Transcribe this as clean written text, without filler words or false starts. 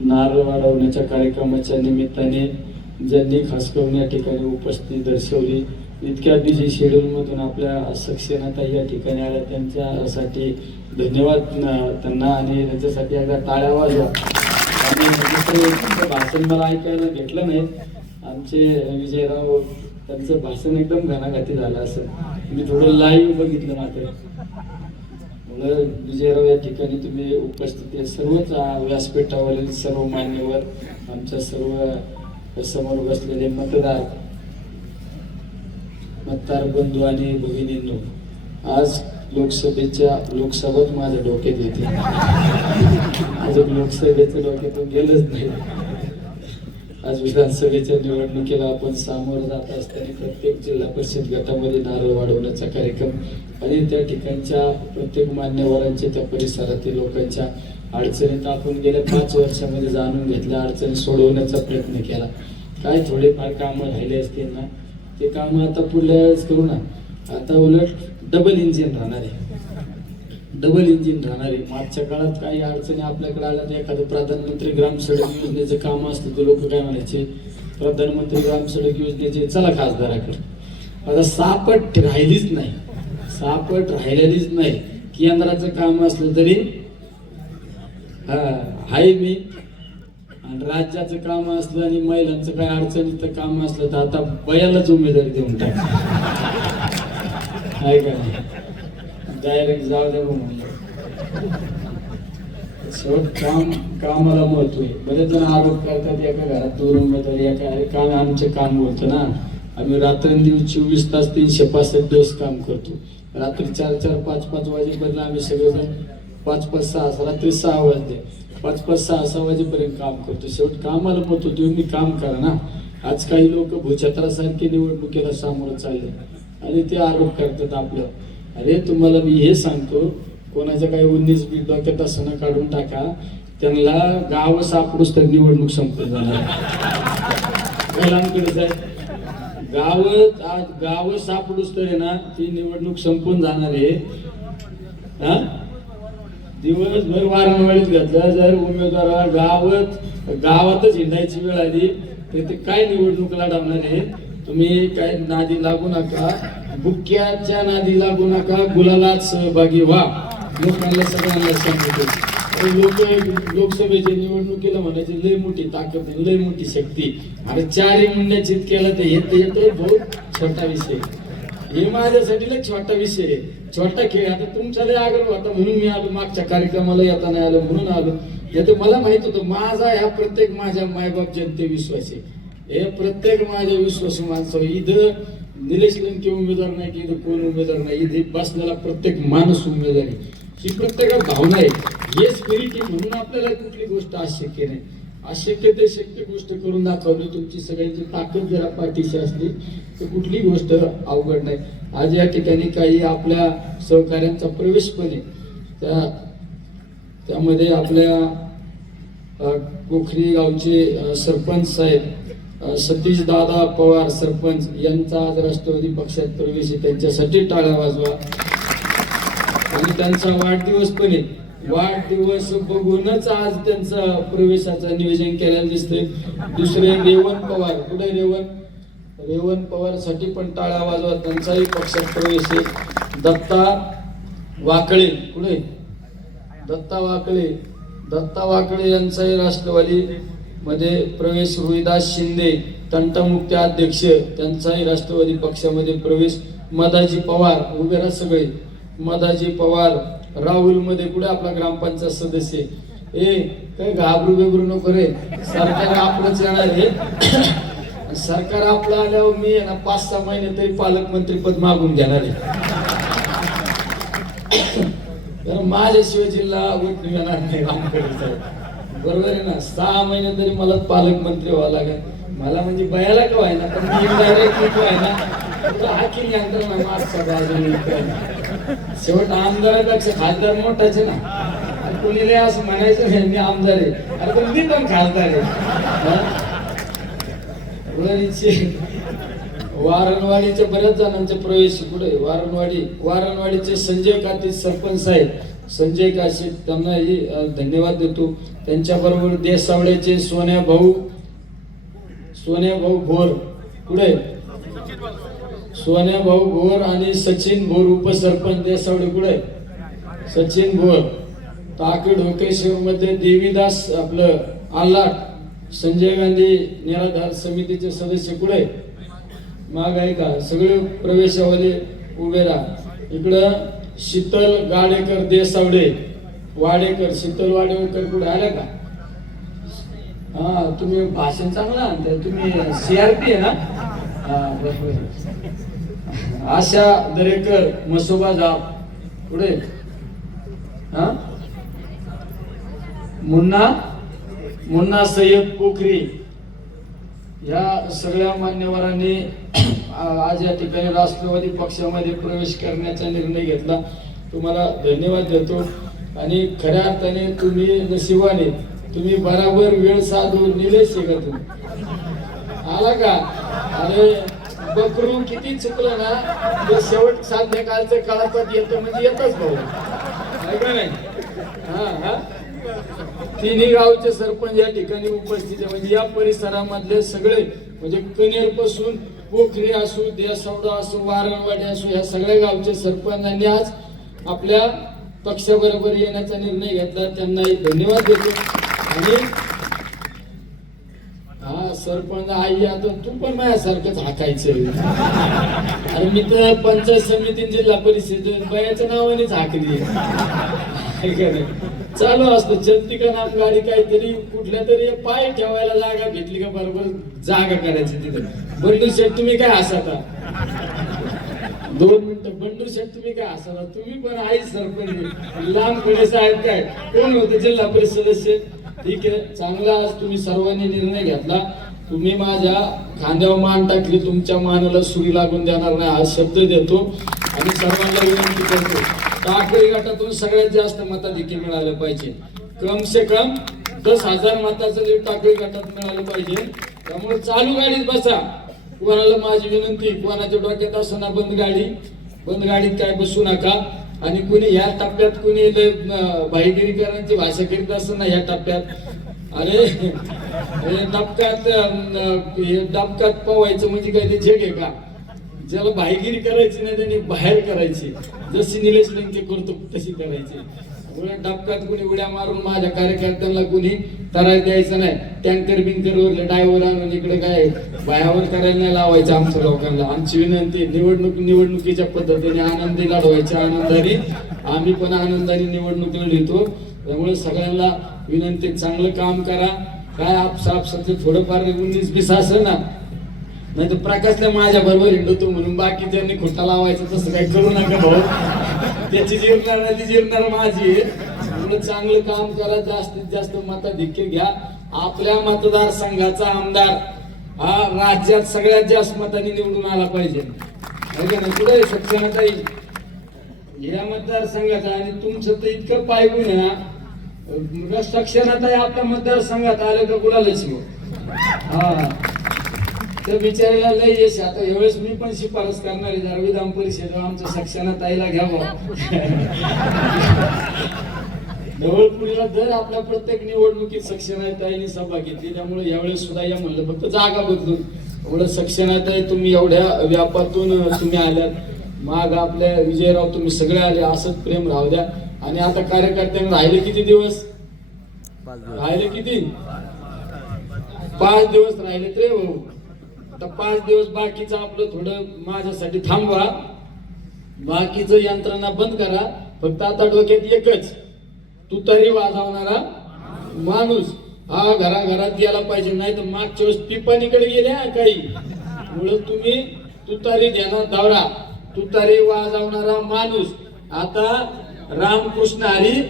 नारळ वाढवण्याच्या कार्यक्रमाच्या निमित्ताने ज्यांनी खास करून या ठिकाणी उपस्थिती दर्शवली, इतक्या बिझी शेड्यूलमधून आपल्या सक्सेना या ठिकाणी आल्या, त्यांच्यासाठी धन्यवाद त्यांना आणि त्यांच्यासाठी एकदा टाळ्या वाजवा. आणि भाषण मला ऐकायला भेटलं नाही, आमचे विजयराव त्यांचं भाषण एकदम घणाघाती झालं असं मी थोडं लाईव्ह बघितलं. मात्र विजयराव या ठिकाणी तुम्ही उपस्थित आहे, सर्वच व्यासपीठावरील सर्व मान्यवर, आमच्या सर्व समोर बसलेले मतदार बंधू आणि भगिनींनो, आज लोकसभेत माझ्या डोक्यात येते, अजून लोकसभेचं डोक्यातून गेलंच नाही. आज विधानसभेच्या निवडणुकीला आपण सामोरं जात असताना प्रत्येक जिल्हा परिषद गटामध्ये नारळ वाढवण्याचा कार्यक्रम आणि त्या ठिकाणच्या प्रत्येक मान्यवरांच्या, त्या परिसरातील लोकांच्या अडचणीत आपण गेल्या 5 वर्षामध्ये जाणून घेतल्या, अडचणी सोडवण्याचा प्रयत्न केला. काय थोडेफार कामं राहिले असतील ना, ते कामं आता पुढल्या वेळेस करू ना. आता उलट डबल इंजिन राहणार आहे. मागच्या काळात काही अडचणी आपल्याकडे आल्या तर एखादं प्रधानमंत्री ग्राम सडक योजनेचं काम असतं तर लोक काय म्हणायचे, प्रधानमंत्री ग्राम सडक योजनेचे चला खासदाराकडे. आता सापट राहिलीच नाही. केंद्राचं काम असलं तरी हाय मी, आणि राज्याचं काम असलं आणि महिलांचं काय अडचणीचं काम असलं तर आता बयालाच उमेदवारी देऊन टाक, आहे का नाही, डायरेक्ट जाऊ दे म्हणून. कामाला महत्व आहे. बरेच जण आरोप करतात एका घरात 2 उमेदवारी, एका आमचे काम बोलतो ना, आम्ही रात्रंदिवस 24 तास 365 दिवस काम करतो. रात्री 4-4, 5-5 वाजेपर्यंत आम्ही सगळेजण 5-5, 6 रात्री 6 वाजले 5-5, 6 वाजेपर्यंत काम करतो. शेवट कामाला महत्व, तुम्ही काम करा ना. आज काही लोक भूछत्रासारखे निवडणुकीला सामोरं चालले आणि ते आरोप करतात आपलं. अरे तुम्हाला मी हे सांगतो, कोणाच्या काही 19-20 डोक्यात असं काढून टाका, त्यांना गाव सापडूस तर निवडणूक संपून जाणार. महिलांकडे जाय, गाव सापडूस तर आहे ना, ती निवडणूक संपून जाणार आहे. दिवसभर वारंवारीत घातलं, जर उमेदवाराला गावातच हिंडायची वेळ आली तर ते काय निवडणूक लढवणार आहे. तुम्ही काय नादी लागू नका, बुक्क्याच्या नादी लागू नका, गुलालात सहभागी व्हा. लोकांना सगळ्यांना सांगतो, लोकसभेच्या निवडणुकीला म्हणायची लय मोठी ताकद, लय मोठी शक्ती, आणि 4 मुंड्याचित केलं तर येते बहुत छोटा विषय. हे माझ्यासाठी लय छोटा विषय आहे, छोटा खेळ. आता तुमचा लय आग्रह होता म्हणून मी आलो, मागच्या कार्यक्रमाला येता नाही आलो म्हणून आलो. यात मला माहित होतं माझा ह्या प्रत्येक माझ्या मायबाप जनते विश्वास आहे. हे प्रत्येक माझ्या विश्वासू माणसं, इथं निलेश लंके उमेदवार नाही की इथं कोण उमेदवार नाही, इथे बसलेला प्रत्येक माणूस उमेदवारी, ही प्रत्येक भावना आहे. हे स्पिरिट आहे, म्हणून आपल्याला कुठली गोष्ट अशक्य नाही. अशक्य ते शक्य गोष्ट करून दाखवली. तुमची सगळ्यांची ताकद जरा पाठीशी असली तर कुठली गोष्ट अवघड नाही. आज या ठिकाणी काही आपल्या सहकार्यांचा प्रवेश पण आहे. त्यामध्ये आपल्या कोखरी गावचे सरपंच साहेब सतीश दादा पवार सरपंच यांचा आज राष्ट्रवादी पक्षात प्रवेश आहे, त्यांच्यासाठी टाळ्या वाजवा. आणि त्यांचा वाढदिवस पण आहे, वाढदिवस बघूनच आज त्यांचा प्रवेशाचं नियोजन केलेलं दिसतंय. दुसरे रेवण पवार, कुठे रेवण पवार साठी पण टाळ्या वाजवा, त्यांचाही पक्षात प्रवेश आहे. दत्ता वाकळे, कुठे दत्ता वाकळे यांचाही राष्ट्रवादी मध्ये प्रवेश. रोहिदास शिंदे तंटामुक्ती अध्यक्ष, त्यांचाही राष्ट्रवादी पक्षामध्ये प्रवेश. मदाजी पवार, उभे राहा सगळे, मदाजी पवार. राहुल मध्ये कुठे आपला ग्रामपंचायत सदस्य, काय घाबरू बेबरू नको रे, सरकार आपलंच येणार आहे. सरकार आपलं आल्यावर मी ना 5-6 महिने तरी पालकमंत्री पद मागून घेणार आहे. तर माझ्याशिवाय जिल्हा उठून येणार नाही रामकडे, बरोबर आहे ना. 6 महिने तरी मला पालकमंत्री व्हावं लागेल. मला म्हणजे बयाला का व्हायना, पण मी डायरेक्ट व्हायना, हाकीम यंत्रणा माझ शेवट आमदारापेक्षा खासदार मोठाचे ना. कोणी असं म्हणायचं नाही मी आमदार आहे, अरे पण मी पण खासदार आहे. वारणवाडीच्या बऱ्याच जणांचे प्रवेश कुठे, वारणवाडीचे संजय काती सरपंच साहेब, संजय काशीद त्यांनाही धन्यवाद देतो. त्यांच्याबरोबर देसावड्याचे सोन्या भाऊ भोर पुढे सोन्या भाऊ भोर आणि सचिन भोर उपसरपंच देसावडे पुढे सचिन भोर. टाकी ढोकेश्वर मध्ये देवीदास आपलं आल्हाट संजय गांधी निराधार समितीचे सदस्य पुढे माग आहे का सगळे प्रवेशावाले उभे राहा. इकडं शीतल गाडेकर देसावडे वाडेकर शीतल वाडेकर पुढे आल्या का? हा तुम्ही भाषण चांगलं आणताय तुम्ही CRP आहे ना? हा बरोबर. आशा दरेकर मसोबा जाप पुढे. हा मुन्ना सय्यद पोखरी या सगळ्या मान्यवरांनी आज या ठिकाणी राष्ट्रवादी पक्षामध्ये प्रवेश करण्याचा निर्णय घेतला. तुम्हाला धन्यवाद देतो. आणि खऱ्या अर्थाने तुम्ही नशिबाने तुम्ही बराबर वेळ साधून निलेश का तुम्ही आला का? अरे बकरू किती चुकलं ना ते शेवट संध्याकाळचं काळापत येतं म्हणजे येतच भाऊ आहे का नाही? हा तिन्ही गावचे सरपंच या ठिकाणी उपस्थित आहे. म्हणजे या परिसरामधले सगळे म्हणजे कनेर पासून पोखरी असो देसावडा असो वारणवाडी असो ह्या सगळ्या गावचे सरपंचांनी आज आपल्या पक्षाबरोबर येण्याचा निर्णय घेतला. त्यांनाही धन्यवाद देतो. आणि हा सरपंच आई आता तू पण माझ्यासारखंच हाकायचं. अरे मी तर पंचायत समिती जिल्हा परिषद बायाच्या नावानेच हाकली चालू असतं. चलती का नाम गाडी काहीतरी कुठल्या तरी पाय ठेवायला जागा भेटली का बरोबर जागा करायची तिथे. बंडू शेठ तुम्ही काय हसाता? 2 मिनिटं बंडू शेठ तुम्ही काय हसाता? तुम्ही पण आई सरपंच लांब कडे साहेब काय कोण होते जिल्हा परिषद सदस्य? ठीक आहे चांगला आज तुम्ही सर्वांनी निर्णय घेतला. तुम्ही माझ्या खांद्यावर मान टाकली तुमच्या मानाला सुरी लागून देणार नाही हा शब्द देतो. आणि सर्वांना विनंती करतो टाकळी गटातून सगळ्यात जास्त मताधिक्य मिळालं पाहिजे. कम से कम 10,000 मताचं लीड टाकळी गटात मिळालं पाहिजे. त्यामुळे चालू गाडीत बसा. कोणाला माझी विनंती कोणाच्या डोक्यात असं ना बंद गाडीत काय बसू नका. आणि कुणी ह्या टप्प्यात कुणी भाईगिरीकरांची भाषा करीत असं ना ह्या टप्प्यात अरे डबक्यात पवायचं म्हणजे काय ते झेड आहे का? ज्याला भाईगिरी करायची नाही त्यांनी बाहेर करायची. जशी निलेश लंके करतो तशी करायची. डबक्यात कुणी उड्या मारून माझ्या कार्यकर्त्यांना कुणी तराय द्यायचं नाही. टँकर बिंकरवर ड्रायव्हर आणून इकडे काय बायावर करायला नाही लावायचं. आमच्या लोकांना आमची विनंती निवडणुकीच्या पद्धतीने आनंदी लढवायच्या. आनंदाने आम्ही पण आनंदाने निवडणूक लढवतो. त्यामुळे सगळ्यांना विनंती चांगलं काम करा. काय आपसाचं थोडंफार 19-20 असं ना नाही तर प्रकाशला माझ्या बरोबर हिंडतो म्हणून बाकीच्यांनी खोटा लावायचं तसं काही करू नका भाऊ. त्याची जिरणार नाही ती जिरणार माझी. चांगलं काम करा. जास्तीत जास्त मताधिक्य घ्या. आपल्या मतदारसंघाचा आमदार हा राज्यात सगळ्यात जास्त मतांनी निवडून आला पाहिजे. पुढे सक्षमता या मतदारसंघाचा आणि तुमचं तर इतकं पायगुण आहे ना सक्षमता आपल्या मतदारसंघात आलं का गुलालच हा तर बिचारायला लय यश. आता यावेळेस मी पण शिफारस करणार आहे जरा विधान परिषद आमचं सक्षमात आईला घ्यावं. जवळपुरीला दर आपल्या प्रत्येक निवडणुकीत सक्षमाताईने सभा घेतली. त्यामुळे यावेळेस सुद्धा या म्हणलं फक्त जागा बदलून एवढं सक्षमाताई तुम्ही एवढ्या व्यापातून तुम्ही आल्यात. माग आपल्या विजयराव तुम्ही सगळे आले. असंच प्रेम राहू द्या. आणि आता कार्यकर्त्यांना राहिले किती दिवस राहिले? किती 5 दिवस राहिले रे भाऊ. आता 5 दिवस बाकीचं आपलं थोडं माझ्यासाठी थांबवा. बाकीचं यंत्रणा बंद करा. फक्त आता डोक्यात एकच तुतारी वाजवणारा माणूस हा घराघरात गेला पाहिजे. नाही तर मागच्या वेळेस पिपाणीकडे गेल्या काही मुळे तुम्ही तुतारी देणार दौरा तुतारी वाजवणारा माणूस. आता रामकृष्ण हरी